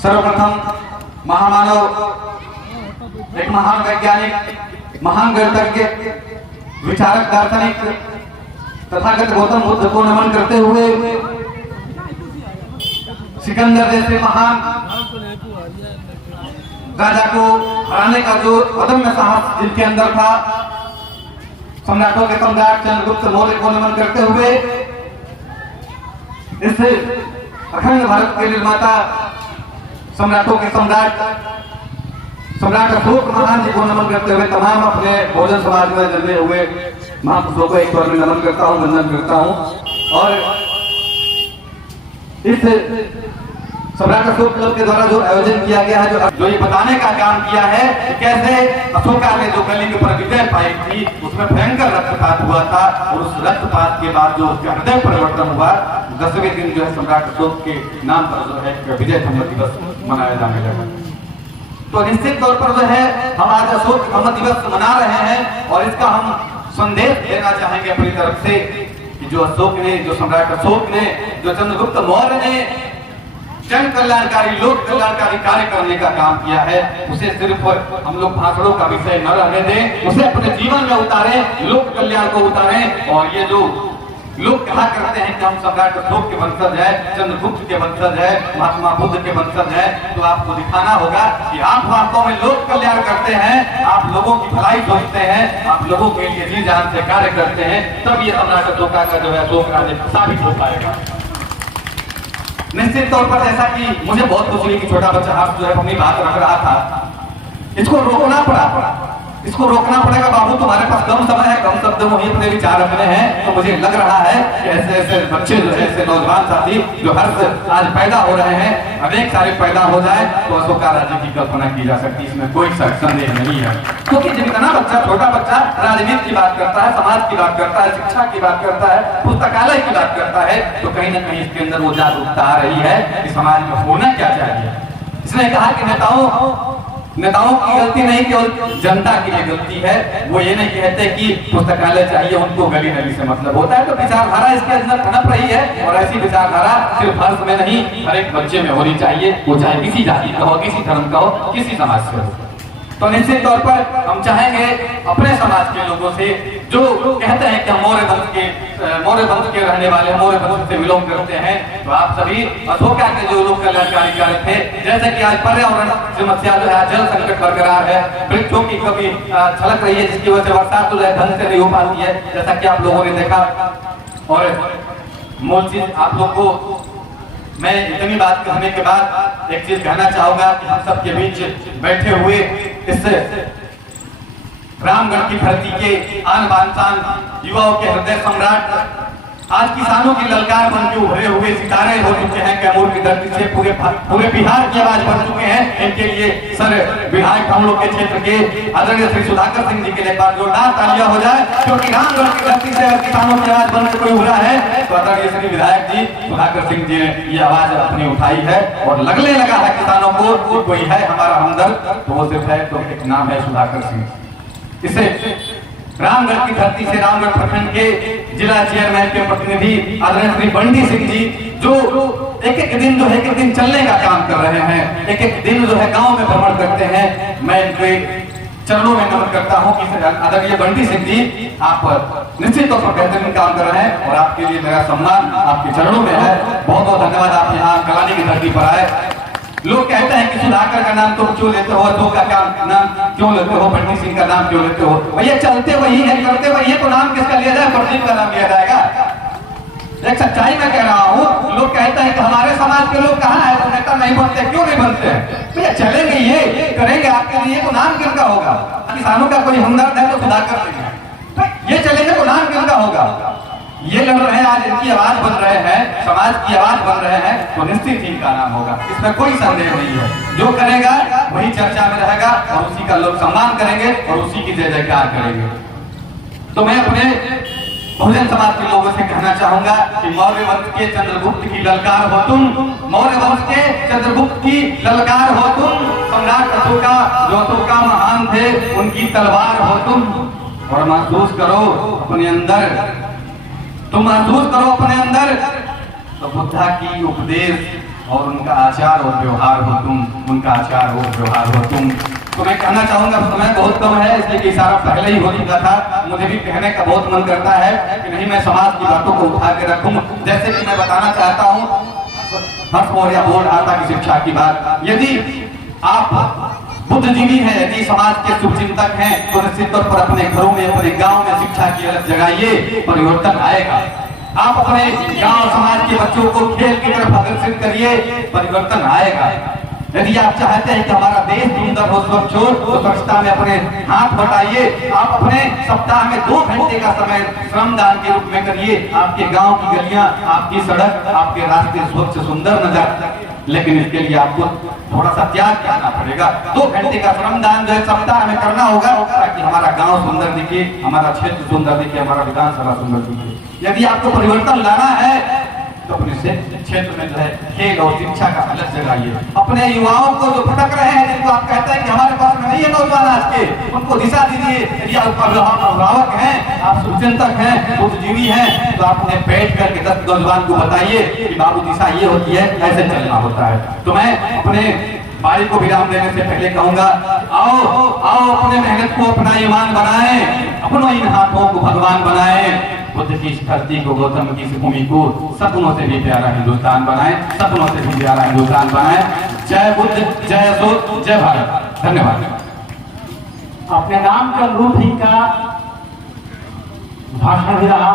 सर्वप्रथम महामानव एक महान वैज्ञानिक महान गणितज्ञ विचारक दार्शनिक तथागत गौतम बुद्ध को नमन करते हुए सिकंदर जैसे महान राजा को हराने का जो अदम्य साहस जिनके अंदर था, सम्राटों के सम्राट चंद्रगुप्त मौर्य को नमन करते हुए इस अखंड भारत के निर्माता सम्राटों के सम्राट अशोक महान जी को नमन करते हुए तमाम अपने भोजन समाज में जन्मे हुए महापुरुषों को एक बार में नमन करता हूँ, वंदन करता हूँ। और इस सम्राट अशोक क्लब के द्वारा जो आयोजन किया गया है, जो ये बताने का काम किया है कि कैसे अशोका ने जो कलिंग पर विजय पाई थी उसमें भयंकर रक्तपात हुआ था और उस रक्तपात के बाद जो उसका हृदय परिवर्तन हुआ, 10वें दिन जो है सम्राट अशोक के नाम पर जो है विजय दिवस मनाया जाने लगा। तो निश्चित तौर पर जो है हम आज अशोक दिवस मना रहे हैं और इसका हम संदेश देना चाहेंगे अपनी तरफ से कि जो सम्राट अशोक ने, जो चंद्रगुप्त मौर्य ने जन कल्याणकारी लोक कल्याणकारी कार्य करने का काम किया है, उसे सिर्फ हम लोग भाषणों का विषय न रहने दें, उसे अपने जीवन में उतारें, लोक कल्याण को उतारें। और ये जो लोग कहा करते हैं कि हम सम्राट अशोक के वंशज है, चंद्रगुप्त के वंशज है, महात्मा बुद्ध के वंशज है, तो आपको दिखाना होगा कि आप वास्तव में लोक कल्याण करते हैं, आप लोगों की भलाई सोचते हैं, आप लोगों के लिए जी जान से कार्य करते हैं, तब ये सम्राट अशोका का जो है अशोक राज्य साबित हो पाएगा। निश्चित तौर पर जैसा कि मुझे बहुत खुशी हुई कि छोटा बच्चा हाथ जो है अपनी बात रख रहा था, इसको रोकना पड़ेगा। बाबू तुम्हारे पास कम समय है, कम शब्द में अपने विचार रखने हैं, तो मुझे लग रहा है कि ऐसे बच्चे जो है, ऐसे नौजवान साथी जो हर आज पैदा हो रहे हैं, अनेक सारे पैदा हो जाए तो अशोका राज्य की कल्पना की जा सकती है, इसमें कोई संदेह नहीं है। क्योंकि जितना बच्चा, छोटा बच्चा राजनीति की बात करता है, समाज की बात करता है, शिक्षा की बात करता है, पुस्तकालय की बात करता है, तो कहीं ना कहीं इसके अंदर वो जागरूकता आ रही है कि समाज में होना क्या चाहिए। इसने कहा कि नेताओं की गलती नहीं, केवल जनता की ये गलती है। वो ये नहीं कहते कि पुस्तकालय चाहिए, उनको गली नली से मतलब होता है। तो विचारधारा इसके अंदर पनप रही है और ऐसी विचारधारा सिर्फ फर्ज में नहीं, हर एक बच्चे में होनी चाहिए, वो चाहे किसी जाति का हो, किसी धर्म का हो, किसी समाज से हो। तो निश्चित तौर पर हम चाहेंगे अपने समाज के लोगों से जो कहते हैं कि हम मौर्य वंश के रहने वाले, मौर्य वंश से बिलोंग करते हैं, तो आप सभी अशोका के जो लोक कल्याणकारी कार्य थे, जैसे कि आज पर्यावरण समस्या जो है, जल संकट बरकरार है, वृक्षों की कभी छलक रही है, जिसकी वजह से बरसात जो है ढंग से नहीं हो पाती है, जैसा कि आप लोगों ने देखा। और मूल चीज आप लोग को मैं इतनी बात कहने के बाद एक चीज कहना चाहूंगा कि हम सबके बीच बैठे हुए इस रामगढ़ की धरती के आन बान शान युवाओं के हृदय सम्राट, आज किसानों की ललकार बन के उभरे हुए सितारे हो चुके हैं, कैमूर की धरती से पूरे बिहार की आवाज बन चुके हैं। इनके लिए सर विधायक हम लोग के क्षेत्र के आदरणीय श्री सुधाकर सिंह जी के लिए एक बार जोरदार तालियां हो जाए, क्योंकि रामगढ़ की धरती से अगर किसानों की आवाज बन के कोई उभरा है तो आदरणीय श्री विधायक जी सुधाकर सिंह जी ने ये आवाज अपनी उठाई है और लगने लगा है किसानों को कोई है हमारा हमदर्द, तो वो सिर्फ है तो एक नाम है सुधाकर सिंह। इसे रामगढ़ की धरती से रामगढ़ प्रखंड के जिला चेयरमैन के प्रतिनिधि आदरणीय श्री बंडी सिंह जी, जो एक एक दिन चलने का काम कर रहे हैं, एक एक दिन जो है गांव में भ्रमण करते हैं। मैं इनके चरणों में नमन करता हूं कि आदरणीय बंडी सिंह जी, आप निश्चित तौर पर बेहतरीन काम कर रहे हैं और आपके लिए मेरा सम्मान आपके चरणों में है। बहुत बहुत धन्यवाद, आप यहाँ कलानी की धरती पर आए। लोग कहते हैं कि सुधाकर का नाम तुम क्यों लेते हो, अशोक का नाम क्यों लेते हो, बंटी सिंह का नाम क्यों लेते हो? भैया चलते वही है, करते वही है, तो नाम किसका लिया जाए? प्रदीप का नाम लिया जाएगा। एक सच्चाई मैं कह रहा हूँ, लोग कहते हैं कि हमारे समाज के लोग कहाँ है, तो नेता नहीं बनते, क्यों नहीं बनते? भैया चलेंगे, ये करेंगे आपके लिए, तो नाम किसका होगा? किसानों का कोई हमदर्द है तो सुधाकर सिंह है, ये चलेंगे तो नाम किसका होगा? ये लड़ रहे हैं, आज इनकी आवाज बन रहे हैं, समाज की आवाज बन रहे हैं, तो निश्चित ही इनका नाम होगा, इसमें कोई संदेह नहीं है। जो करेगा वही चर्चा में रहेगा और उसी का लोग सम्मान करेंगे और उसी की जय जयकार करेंगे। तो मैं अपने बहुजन समाज के लोगों से कहना चाहूंगा कि मौर्य वंश के चंद्रगुप्त की ललकार हो तुम, मौर्य वंश के चंद्रगुप्त की ललकार हो तुम, सम्राट अशोका जो अशोका महान थे उनकी तलवार हो तुम। और महसूस करो अपने अंदर, तुम महसूस करो अपने अंदर तो बुद्धा की उपदेश और उनका आचार और व्यवहार हो तुम, उनका आचार और व्यवहार हो तुम। तो मैं कहना चाहूंगा, समय बहुत कम है इसलिए कि इशारा पहले ही हो चुका था। मुझे भी कहने का बहुत मन करता है कि नहीं, मैं समाज की बातों को उठा के रखूं। जैसे कि मैं बताना चाहता हूं, हर्ष मौर्य बोल रहा था कि शिक्षा की बात, यदि आप बुद्धिजीवी हैं, यदि समाज के शुभचिंतक हैं, तो निश्चित तौर पर अपने घरों में, अपने गांव में शिक्षा की अलग जगाइए, परिवर्तन आएगा। आप अपने गांव समाज के बच्चों को खेल की तरफ आकर्षित करिए, परिवर्तन आएगा। यदि आप चाहते हैं कि हमारा देश सुंदर हो, स्वच्छ हो, तो स्वच्छता में अपने हाथ बटाइए। आप अपने सप्ताह में 2 घंटे का समय श्रमदान के रूप में करिए। आपके गांव की गलियां, आपकी सड़क, आपके रास्ते स्वच्छ सुंदर नजर, लेकिन इसके लिए आपको थोड़ा सा त्याग करना पड़ेगा। 2 घंटे का श्रमदान जो है सप्ताह में करना होगा, ताकि हमारा गांव सुंदर दिखे, हमारा क्षेत्र सुंदर दिखे, हमारा विधानसभा सुंदर दिखे। यदि आपको परिवर्तन लाना है तो अपने क्षेत्र में जो है खेल और शिक्षा का अलग जगाइए। अपने युवाओं को जो भटक रहे हैं, जिनको आप कहते हैं कि हमारे पास में नहीं है नौजवान आज के, उनको दिशा दीजिए। यदि आप अभिभावक हैं, आप शुभचिंतक हैं, बुद्धिजीवी हैं, तो आप उन्हें बैठ करके 10 नौजवान को बताइए कि बाबू दिशा ये होती है, ऐसे चलना होता है। तो मैं अपने बारी को विराम देने से पहले कहूंगा, आओ आओ अपने मेहनत को अपना ईमान बनाएं, अपनों इन हाथों को भगवान बनाएं। बुद्ध की इस धरती को, गौतम की इस भूमि को सपनों से भी प्यारा हिंदुस्तान बनाएं, सपनों से भी प्यारा हिंदुस्तान बनाएं। जय बुद्ध, जय अशोक, जय भारत। धन्यवाद। अपने नाम के अनुरूप ही का भाषण भी रहा।